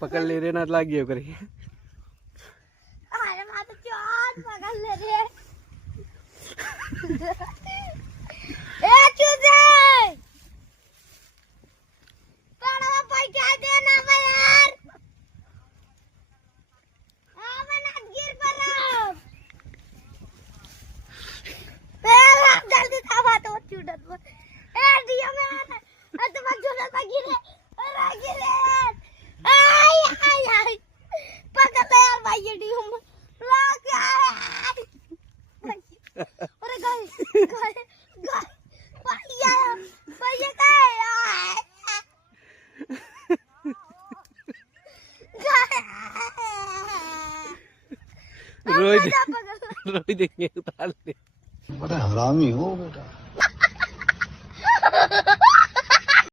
पकड़ ले रे ना लागियो करे अरे मां तो चोट पकड़ ले रे ए चूजे पाड़ा पैसा देना मैं यार आ मैं ना गिर पड़ा ए जल्दी थामा तो चूडत ए दिया मैं आ तो मत झूला सा गिरे अरे गिरे आई आई आई पकड़ ले यार भाई ये डी हम लग गया अरे गाय गाय गाय भैया भैया काय रोई देंगे उतार ले बड़ा हरामी हो बेटा।